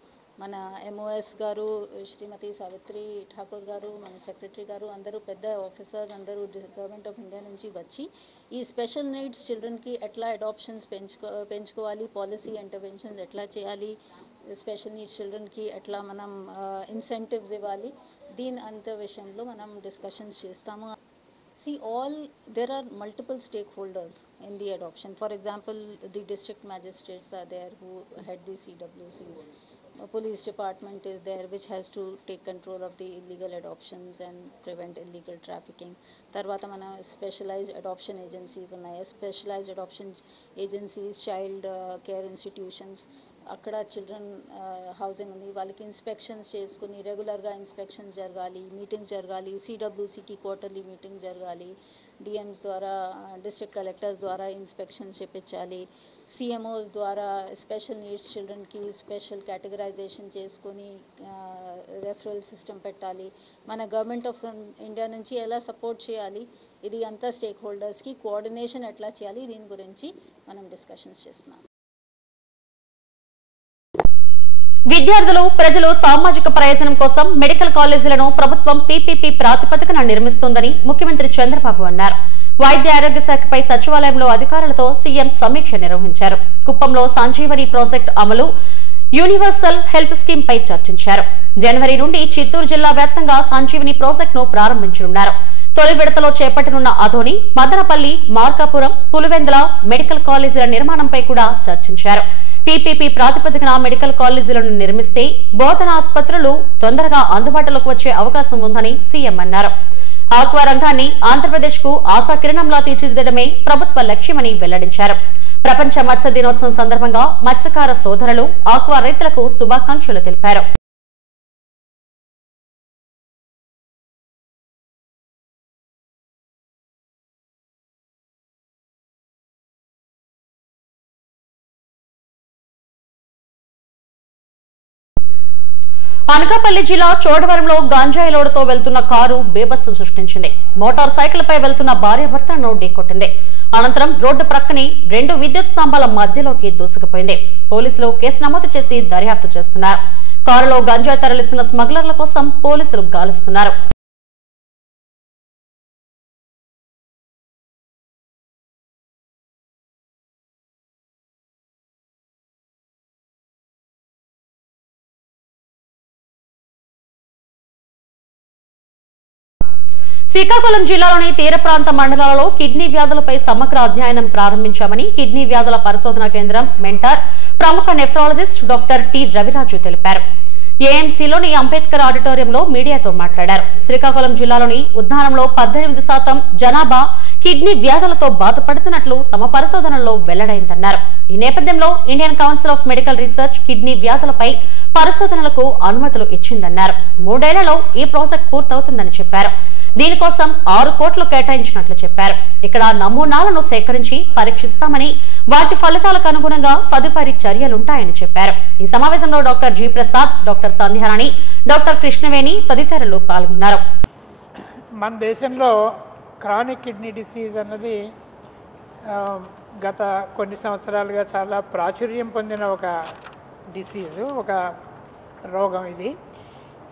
మన ఎంఓఎస్ గారు శ్రీమతి సావిత్రి ఠాకూర్ గారు, మన సెక్రటరీ గారు, అందరూ పెద్ద ఆఫీసర్స్ అందరూ గవర్నమెంట్ ఆఫ్ ఇండియా నుంచి వచ్చి ఈ స్పెషల్ నీడ్స్ చిల్డ్రన్కి ఎట్లా అడాప్షన్స్ పెంచుకోవాలి, పాలసీ ఇంటర్వెన్షన్స్ ఎట్లా చేయాలి, స్పెషల్ నీడ్స్ చిల్డ్రన్కి ఎట్లా మనం ఇన్సెంటివ్స్ ఇవ్వాలి, దీని అంత విషయంలో మనం డిస్కషన్స్ చేస్తాము. See, there are multiple stakeholders in the adoption. For example, the district magistrates are there who head the CWCs. police department is there which has to take control of the illegal adoptions and prevent illegal trafficking. Tarvata mana specialized adoption agencies unnai. Specialized adoption agencies, child care institutions, akkada children housing undi, valaki inspections cheskoni regular ga inspections jaragali, meetings jaragali, CWC ki quarterly meeting jaragali, DMs dwara district collectors dwara inspections chepichali, CMOs ద్వారా special needs చిల్డ్రన్కి special categorisation చేసుకొని referral system పెట్టాలి. మన government of India నుంచి ఎలా support చేయాలి, ఇది అంతా stake హోల్డర్స్కి coordination ఎట్లా చేయాలి, దీని గురించి మనం డిస్కషన్స్ చేస్తున్నాం. విద్యార్థులు ప్రజలు సామాజిక ప్రయోజనం కోసం మెడికల్ కాలేజీలను ప్రభుత్వం పీపీపీ ప్రాతిపదికన నిర్మిస్తోందని ముఖ్యమంత్రి చంద్రబాబు అన్నారు. వైద్య ఆరోగ్య శాఖపై సచివాలయంలో అధికారులతో సీఎం సమీక్ష నిర్వహించారు. కుప్పంలో సంజీవని ప్రాజెక్టు అమలు, యూనివర్సల్ హెల్త్ స్కీమ్ పై చర్చించారు. జనవరి నుండి చిత్తూరు జిల్లా వ్యాప్తంగా సంజీవని ప్రాజెక్టును ప్రారంభించనున్నారు. తొలి విడతలో చేపట్టనున్న అధోని, మదనపల్లి, మార్కాపురం, పులివెందుల మెడికల్ కాలేజీల నిర్మాణంపై కూడా చర్చించారు. పీపీపీ ప్రాతిపదికన మెడికల్ కాలేజీలను నిర్మిస్తే బోధనా ఆసుపత్రులు తొందరగా అందుబాటులోకి వచ్చే అవకాశం ఉందని సీఎం అన్నారు. ఆక్వా రంగాన్ని ఆంధ్రప్రదేశ్ కు ఆశాకిరణంలా తీర్చిదిద్దడమే ప్రభుత్వ లక్ష్యమని వెల్లడించారు. ప్రపంచ మత్స్య దినోత్సవం సందర్భంగా మత్స్యకార సోదరులు, ఆక్వా రైతులకు శుభాకాంక్షలు తెలిపారు. అనకాపల్లి జిల్లా చోడవరంలో గంజాయి లోడుతో వెళ్తున్న కారు బేబస్సు సృష్టించింది. మోటార్ సైకిల్ పై వెళ్తున్న భార్యాభర్తలను ఢీకొట్టింది. అనంతరం రోడ్డు ప్రక్కనే 2 విద్యుత్ స్తంభాల మధ్యలోకి దూసుకుపోయింది. పోలీసులు కేసు నమోదు చేసి దర్యాప్తు చేస్తున్నారు. కారులో గంజాయి తరలిస్తున్న స్మగ్లర్ల కోసం పోలీసులు గాలిస్తున్నారు. శ్రీకాకుళం జిల్లాలోని తీర ప్రాంత మండలాలలో కిడ్నీ వ్యాధులపై సమగ్ర అధ్యయనం ప్రారంభించామని కిడ్నీ వ్యాధుల పరిశోధన కేంద్రం మెంటర్, ప్రముఖ నెఫ్రాలజిస్ట్ డాక్టర్ టి రవిరాజు తెలిపారు. ఏఎంసీలోని అంబేద్కర్ ఆడిటోరియంలో మీడియాతో మాట్లాడారు. శ్రీకాకుళం జిల్లాలోని ఉద్దానంలో 18% జనాభా కిడ్నీ వ్యాధులతో బాధపడుతున్నట్లు తమ పరిశోధనలో వెల్లడైందన్నారు. ఈ నేపథ్యంలో Indian Council of Medical Research kidney వ్యాధులపై పరిశోధనలకు అనుమతులు ఇచ్చిందన్నారు. 3 ఏళ్లలో ఈ ప్రాజెక్ట్ పూర్తవుతుందని చెప్పారు. దీనికోసం 6 కోట్లు కేటాయించినట్లు చెప్పారు. ఇక్కడ నమూనాలను సేకరించి పరీక్షిస్తామని, వాటి ఫలితాలకు అనుగుణంగా తదుపరి చర్యలుంటాయని చెప్పారు. ఈ సమావేశంలో doctor G Prasad, doctor Sandhyarani, doctor Krishnaveni తదితరులు పాల్గొన్నారు. మన దేశంలో క్రానిక్ కిడ్నీ డిసీజ్ అన్నది గత కొన్ని సంవత్సరాలుగా చాలా ప్రాచుర్యం పొందిన ఒక డిసీజు, ఒక రోగం. ఇది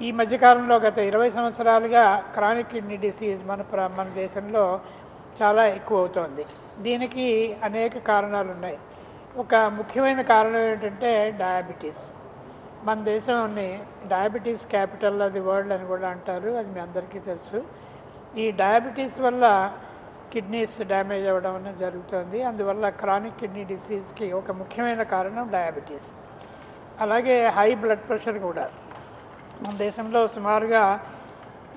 ఈ మధ్యకాలంలో గత 20 సంవత్సరాలుగా క్రానిక్ కిడ్నీ డిసీజ్ మన దేశంలో చాలా ఎక్కువ అవుతోంది. దీనికి అనేక కారణాలు ఉన్నాయి. ఒక ముఖ్యమైన కారణం ఏంటంటే డయాబెటీస్. మన దేశాన్ని diabetes capital of the world అని కూడా అంటారు, అది మీ అందరికీ తెలుసు. ఈ డయాబెటీస్ వల్ల కిడ్నీస్ డ్యామేజ్ అవ్వడం అనేది జరుగుతుంది. అందువల్ల క్రానిక్ కిడ్నీ డిసీజ్కి ఒక ముఖ్యమైన కారణం డయాబెటీస్. అలాగే హై బ్లడ్ ప్రెషర్ కూడా. మన దేశంలో సుమారుగా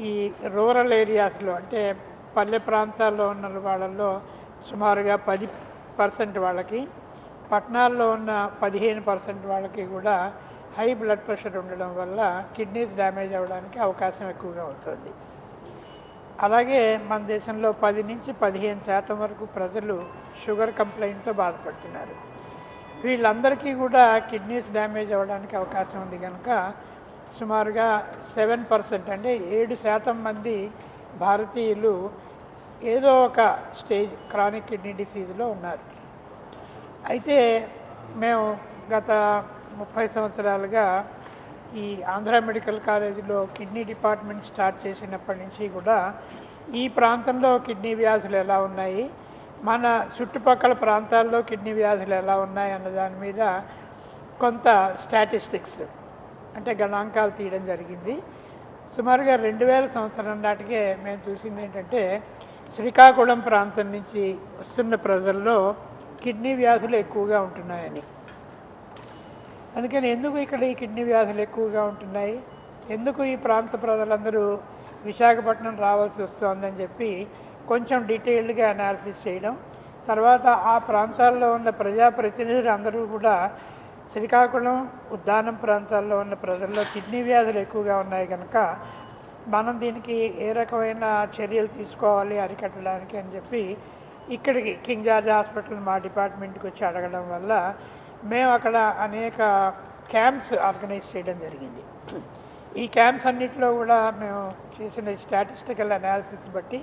ఈ రూరల్ ఏరియాస్లో, అంటే పల్లె ప్రాంతాల్లో ఉన్న వాళ్ళల్లో సుమారుగా 10% వాళ్ళకి, పట్టణాల్లో ఉన్న 15% వాళ్ళకి కూడా హై బ్లడ్ ప్రెషర్ ఉండడం వల్ల కిడ్నీస్ డ్యామేజ్ అవ్వడానికి అవకాశం ఎక్కువగా అవుతుంది. అలాగే మన దేశంలో 10 నుంచి 15% వరకు ప్రజలు షుగర్ కంప్లైంట్తో బాధపడుతున్నారు. వీళ్ళందరికీ కూడా కిడ్నీస్ డ్యామేజ్ అవ్వడానికి అవకాశం ఉంది కనుక సుమారుగా 7%, అంటే 7% మంది భారతీయులు ఏదో ఒక స్టేజ్ క్రానిక్ కిడ్నీ డిసీజ్లో ఉన్నారు. అయితే మేము గత 30 సంవత్సరాలుగా ఈ ఆంధ్ర మెడికల్ కాలేజీలో కిడ్నీ డిపార్ట్మెంట్ స్టార్ట్ చేసినప్పటి నుంచి కూడా ఈ ప్రాంతంలో కిడ్నీ వ్యాధులు ఎలా ఉన్నాయి, మన చుట్టుపక్కల ప్రాంతాల్లో కిడ్నీ వ్యాధులు ఎలా ఉన్నాయి అన్న దాని మీద కొంత స్టాటిస్టిక్స్, అంటే గణాంకాలు తీయడం జరిగింది. సుమారుగా 2000 సంవత్సరం నాటికే మేము చూసింది ఏంటంటే శ్రీకాకుళం ప్రాంతం నుంచి వస్తున్న ప్రజల్లో కిడ్నీ వ్యాధులు ఎక్కువగా ఉంటున్నాయని. అందుకని ఎందుకు ఇక్కడ ఈ కిడ్నీ వ్యాధులు ఎక్కువగా ఉంటున్నాయి, ఎందుకు ఈ ప్రాంత ప్రజలందరూ విశాఖపట్నం రావాల్సి వస్తుందని చెప్పి కొంచెం డీటెయిల్డ్గా అనాలిసిస్ చేయడం, తర్వాత ఆ ప్రాంతాల్లో ఉన్న ప్రజాప్రతినిధులు అందరూ కూడా శ్రీకాకుళం ఉద్దానం ప్రాంతాల్లో ఉన్న ప్రజల్లో కిడ్నీ వ్యాధులు ఎక్కువగా ఉన్నాయి కనుక మనం దీనికి ఏ రకమైన చర్యలు తీసుకోవాలి అరికట్టడానికి అని చెప్పి ఇక్కడికి కింగ్ జార్జ్ హాస్పిటల్ మా డిపార్ట్మెంట్కి వచ్చి అడగడం వల్ల మేము అక్కడ అనేక క్యాంప్స్ ఆర్గనైజ్ చేయడం జరిగింది. ఈ క్యాంప్స్ అన్నింటిలో కూడా మేము చేసిన స్టాటిస్టికల్ అనాలిసిస్ బట్టి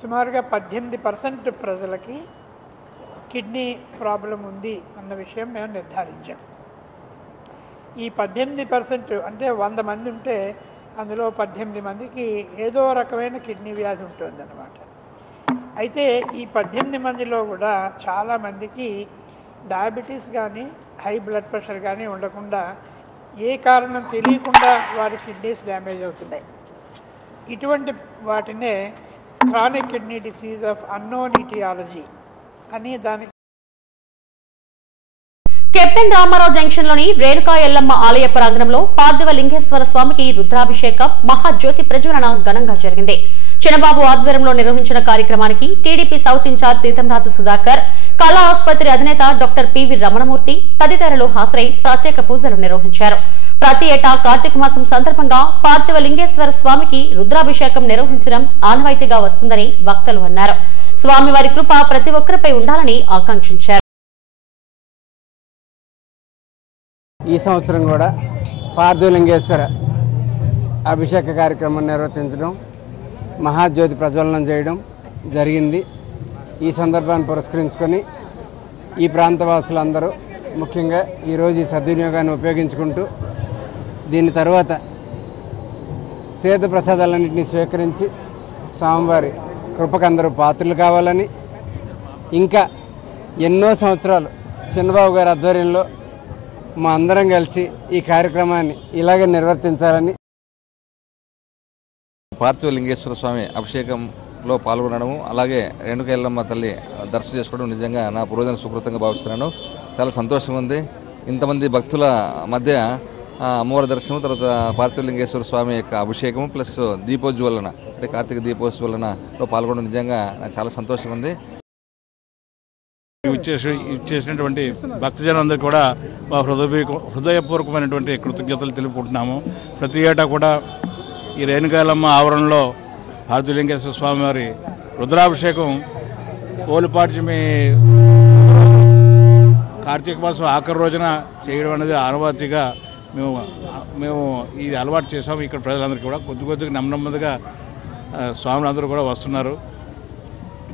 సుమారుగా 18% ప్రజలకి కిడ్నీ ప్రాబ్లం ఉంది అన్న విషయం మేము నిర్ధారించాం. ఈ 18% అంటే 100 మంది ఉంటే అందులో 18 మందికి ఏదో రకమైన కిడ్నీ వ్యాధి ఉంటుందన్నమాట. అయితే ఈ 18 మందిలో కూడా చాలామందికి డయాబెటీస్ కానీ హై బ్లడ్ ప్రెషర్ కానీ ఉండకుండా ఏ కారణం తెలియకుండా వారి కిడ్నీస్ డ్యామేజ్ అవుతున్నాయి. ఇటువంటి వాటినే chronic kidney disease of unknown etiology అని దానికి. కెప్టెన్ రామారావు జంక్షన్లోని రేణుకా ఎల్లమ్మ ఆలయ ప్రాంగణంలో పార్థివ లింగేశ్వర స్వామికి రుద్రాభిషేకం మహాజ్యోతి ప్రజ్వలన ఘనంగా జరిగింది. చిన్నబాబు ఆధ్వర్యంలో నిర్వహించిన కార్యక్రమానికి TDP south in-charge Seethamraju Sudhakar, Kala ఆసుపత్రి అధినేత డాక్టర్ పివి రమణమూర్తి తదితరులు హాజరై ప్రత్యేక పూజలు నిర్వహించారు. ప్రతి ఏటా కార్తీక మాసం సందర్భంగా పార్థివ లింగేశ్వర స్వామికి రుద్రాభిషేకం నిర్వహించడం ఆనవాయితీగా వస్తుందని వక్తలు అన్నారు. స్వామివారి కృప ప్రతి ఒక్కరిపై ఉండాలని ఆకాంక్షించారు. ఈ సంవత్సరం కూడా పార్థివ లింగేశ్వర అభిషేక కార్యక్రమం నిర్వర్తించడం, మహాజ్యోతి ప్రజ్వలనం చేయడం జరిగింది. ఈ సందర్భాన్ని పురస్కరించుకొని ఈ ప్రాంతవాసులందరూ ముఖ్యంగా ఈరోజు ఈ సద్వినియోగాన్ని ఉపయోగించుకుంటూ దీని తర్వాత తీర్థప్రసాదాలన్నింటినీ స్వీకరించి స్వామివారి కృపకందరూ పాత్రలు కావాలని, ఇంకా ఎన్నో సంవత్సరాలు చిన్నబాబు గారి ఆధ్వర్యంలో మా అందరం కలిసి ఈ కార్యక్రమాన్ని ఇలాగే నిర్వర్తించాలని. పార్థివ లింగేశ్వర స్వామి అభిషేకంలో పాల్గొనడము, అలాగే రేణుక ఎల్లమ్మ తల్లి దర్శనం చేసుకోవడం నిజంగా నా పూర్వజన సుకృతంగా భావిస్తున్నాను. చాలా సంతోషంగా ఉంది. ఇంతమంది భక్తుల మధ్య అమ్మవారి దర్శనం, తర్వాత పార్థివ లింగేశ్వర స్వామి యొక్క అభిషేకం ప్లస్ దీపోజ్వలన అంటే కార్తీక దీపోజ్వలనలో పాల్గొనడం నిజంగా నాకు చాలా సంతోషంగా ఉంది. ఇచ్చేసినటువంటి భక్తజనందరూ కూడా మా హృదయపూర్వకమైనటువంటి కృతజ్ఞతలు తెలుపుకుంటున్నాము. ప్రతి ఏటా కూడా ఈ రేణుకాయలమ్మ ఆవరణలో పార్థివ లింగేశ్వర స్వామి వారి రుద్రాభిషేకం పోలిపాడ్యమి కార్తీక మాసం ఆఖరి రోజున చేయడం అనేది ఆనవాయితీగా మేము ఇది అలవాటు చేసాము. ఇక్కడ ప్రజలందరికీ కూడా కొద్దిగా నెమ్మదిగా స్వాములందరూ కూడా వస్తున్నారు.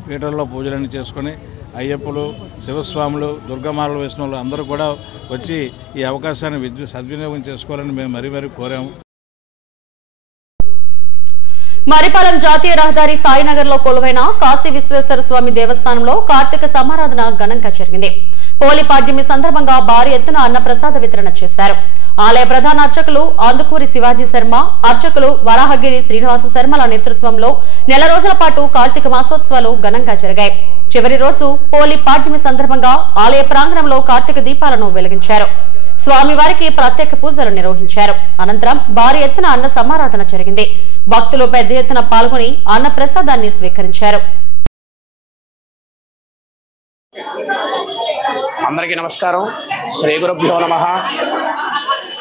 పీఠంలో పూజలన్నీ చేసుకొని అయ్యప్పలు, శివస్వాములు, దుర్గమాలలు వేసిన వాళ్ళు అందరూ కూడా వచ్చి ఈ అవకాశాన్ని సద్వినియోగం చేసుకోవాలని మేము మరీ కోరాము. మరిపాలెం జాతీయ రహదారి సాయినగర్ లో కొలువైన కాశీ విశ్వేశ్వర స్వామి దేవస్థానంలో కార్తీక సమారాధన ఘనంగా జరిగింది. పోలిపాడ్యమి సందర్భంగా భారీ ఎత్తున అన్నప్రసాద వితరణ చేశారు. ఆలయ ప్రధాన అర్చకులు ఆందుకూరి శివాజీ శర్మ, అర్చకులు వరాహగిరి శ్రీనివాస శర్మల నేతృత్వంలో నెల రోజుల పాటు కార్తీక మాసోత్సవాలు ఘనంగా జరిగాయి. చివరి రోజు పోలిపాడ్యమి సందర్భంగా ఆలయ ప్రాంగణంలో కార్తీక దీపాలను వెలిగించారు. స్వామివారికి ప్రత్యేక పూజలు నిర్వహించారు. అనంతరం భారీ ఎత్తున అన్న సమారాధన జరిగింది. భక్తులు పెద్ద ఎత్తున పాల్గొని అన్న ప్రసాదాన్ని స్వీకరించారు. అందరికీ నమస్కారం. శ్రీ గురుభ్యో నమః.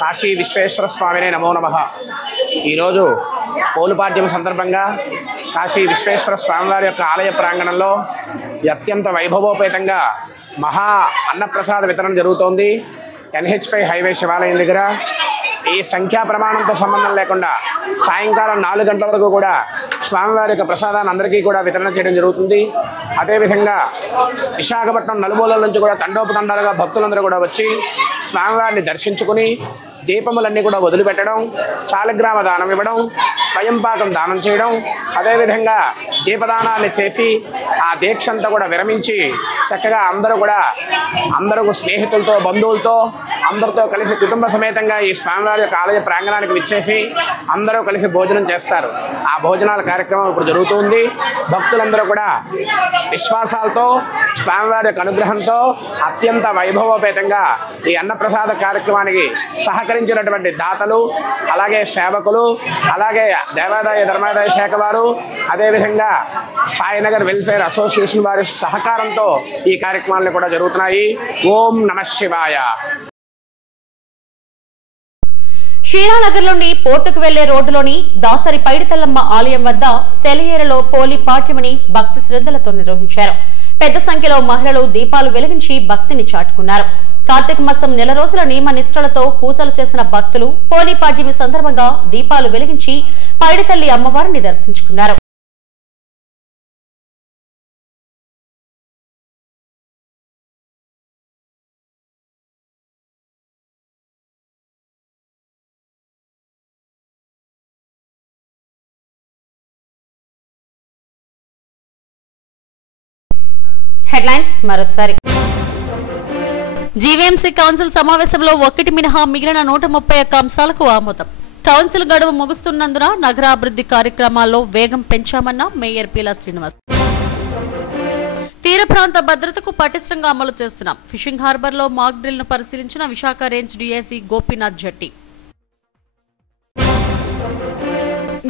కాశీ విశ్వేశ్వర స్వామినే నమో నమః. ఈరోజు పోలుపాడ్యం సందర్భంగా కాశీ విశ్వేశ్వర స్వామివారి యొక్క ఆలయ ప్రాంగణంలో అత్యంత వైభవోపేతంగా మహా అన్నప్రసాద వితరణ జరుగుతోంది. NH5 హైవే శివాలయం దగ్గర ఈ సంఖ్యా ప్రమాణంతో సంబంధం లేకుండా సాయంకాలం 4 గంటల వరకు కూడా స్వామివారి యొక్క ప్రసాదాన్ని అందరికీ కూడా వితరణ చేయడం జరుగుతుంది. అదేవిధంగా విశాఖపట్నం నలుమూలల నుంచి కూడా తండోపతండాలుగా భక్తులందరూ కూడా వచ్చి స్వామివారిని దర్శించుకుని దీపములన్నీ కూడా వదిలిపెట్టడం, శాలగ్రామ దానం ఇవ్వడం, స్వయంపాకం దానం చేయడం, అదేవిధంగా దీపదానాన్ని చేసి ఆ దీక్ష అంతా కూడా విరమించి చక్కగా అందరూ స్నేహితులతో బంధువులతో అందరితో కలిసి కుటుంబ సమేతంగా ఈ స్వామివారి యొక్క ఆలయ ప్రాంగణానికి విచ్చేసి అందరూ కలిసి భోజనం చేస్తారు. ఆ భోజనాల కార్యక్రమం ఇప్పుడు జరుగుతుంది. భక్తులందరూ కూడా విశ్వాసాలతో స్వామివారి యొక్క అనుగ్రహంతో అత్యంత వైభవోపేతంగా ఈ అన్నప్రసాద కార్యక్రమానికి సహకరించినటువంటి దాతలు, అలాగే సేవకులు, అలాగే దేవాదాయ ధర్మాదాయ శాఖ వారు, అదేవిధంగా సాయినగర్ వెల్ఫేర్ అసోసియేషన్ వారి సహకారంతో ఈ కార్యక్రమాలు కూడా జరుగుతున్నాయి. ఓం నమః శివాయ. శ్రీరానగర్లోని పోర్టుకు వెళ్లే రోడ్డులోని దాసరి పైడితల్లమ్మ ఆలయం వద్ద సెలయేరులో పోలి పాఠ్యమని భక్తి శ్రద్ధలతో నిర్వహించారు. పెద్ద సంఖ్యలో మహిళలు దీపాలు వెలిగించి భక్తిని చాటుకున్నారు. కార్తీక మాసం నెల రోజుల నియమ నిష్ఠలతో పూజలు చేసిన భక్తులు పోలి పాడ్యమి సందర్భంగా దీపాలు వెలిగించి పైడితల్లి అమ్మవారిని దర్శించుకున్నారు. హెడ్లైన్స్ మరోసారి. జీవీఎంసీ కౌన్సిల్ సమావేశంలో ఒకటి మినహా మిగిలిన 131 అంశాలకు ఆమోదం. కౌన్సిల్ గడువు ముగుస్తున్నందున నగరాభివృద్ధి కార్యక్రమాల్లో వేగం పెంచామన్న మేయర్ పీలా శ్రీనివాస్. తీర ప్రాంత భద్రతకు పటిష్టంగా అమలు చేస్తున్నాం. ఫిషింగ్ హార్బర్ లో మాక్ డ్రిల్ ను పరిశీలించిన విశాఖ రేంజ్ డీఐసీ గోపీనాథ్ జట్టి.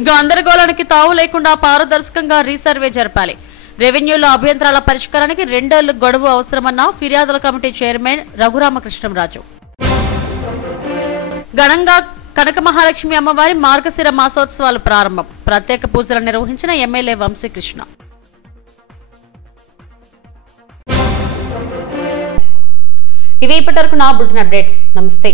గందరగోళానికి తావు లేకుండా పారదర్శకంగా రీసర్వే జరపాలి. రెవెన్యూలో అభ్యంతరాల పరిష్కారానికి 2 ఏళ్ల గడువు అవసరమన్న ఫిర్యాదుల కమిటీ చైర్మన్ రఘురామకృష్ణంరాజు. ఘనంగా కనక మహాలక్ష్మి అమ్మవారి మార్గశిర మాసోత్సవాలు ప్రారంభం. ప్రత్యేక పూజలు నిర్వహించిన ఎమ్మెల్యే వంశీకృష్ణ. ఇవి ఇప్పటివరకు నా బులెటిన్ అప్డేట్స్. నమస్తే.